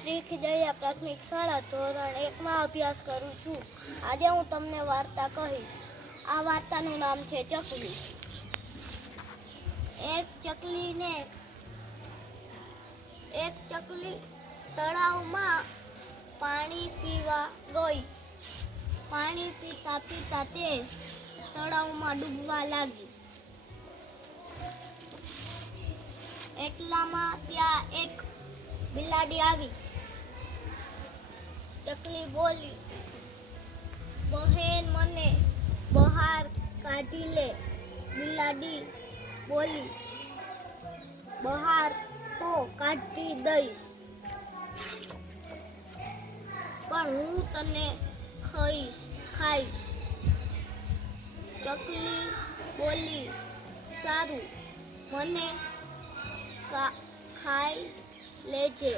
શ્રી ખીજડીયા પ્રાથમિક શાળા ધોરણ એકમાં અભ્યાસ કરું છું. આજે હું તમને વાર્તા કહીશ. આ વાર્તાનું નામ છે ચકલી. એક ચકલીને, એક ચકલી તળાવમાં પાણી પીવા ગઈ. પાણી પીતા પીતા તે તળાવમાં ડૂબવા લાગી. એટલામાં ત્યાં એક બિલાડી આવી. ચકલી બોલી. બહેન મને બહાર કાઢી લે, બિલાડી બોલી. બહાર તો કાઢી દઈશ. પણ હું તને ખાઈશ ખાઈશ. ચકલી બોલી, સારું, મને ખાઈ લેજે.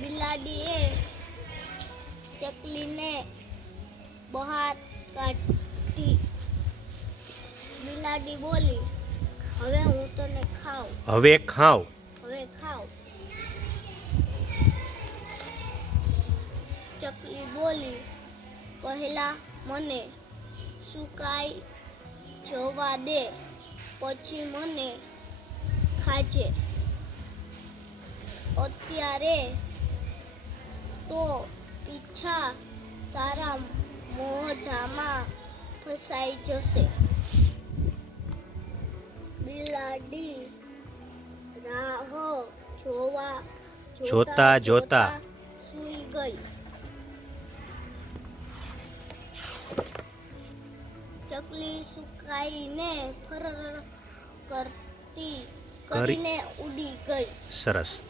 બિલાડીએ ચકલીને બહાર કાઢી. બિલાડી બોલી હવે હું તને ખાવ હવે ખાવ. હવે ખાવ ચકલી બોલી પહેલા મને સુકાઈ જવા દે પછી મને ખાજે. અત્યારે તો ઈચ્છા તારા મોઢામાં ફસાઈ જશે. બિલાડી રાહો જોવા જોતા જોતા સૂઈ ગઈ. ચકલી સુકાઈને ફરર કરતી કરીને ઉડી ગઈ. સરસ.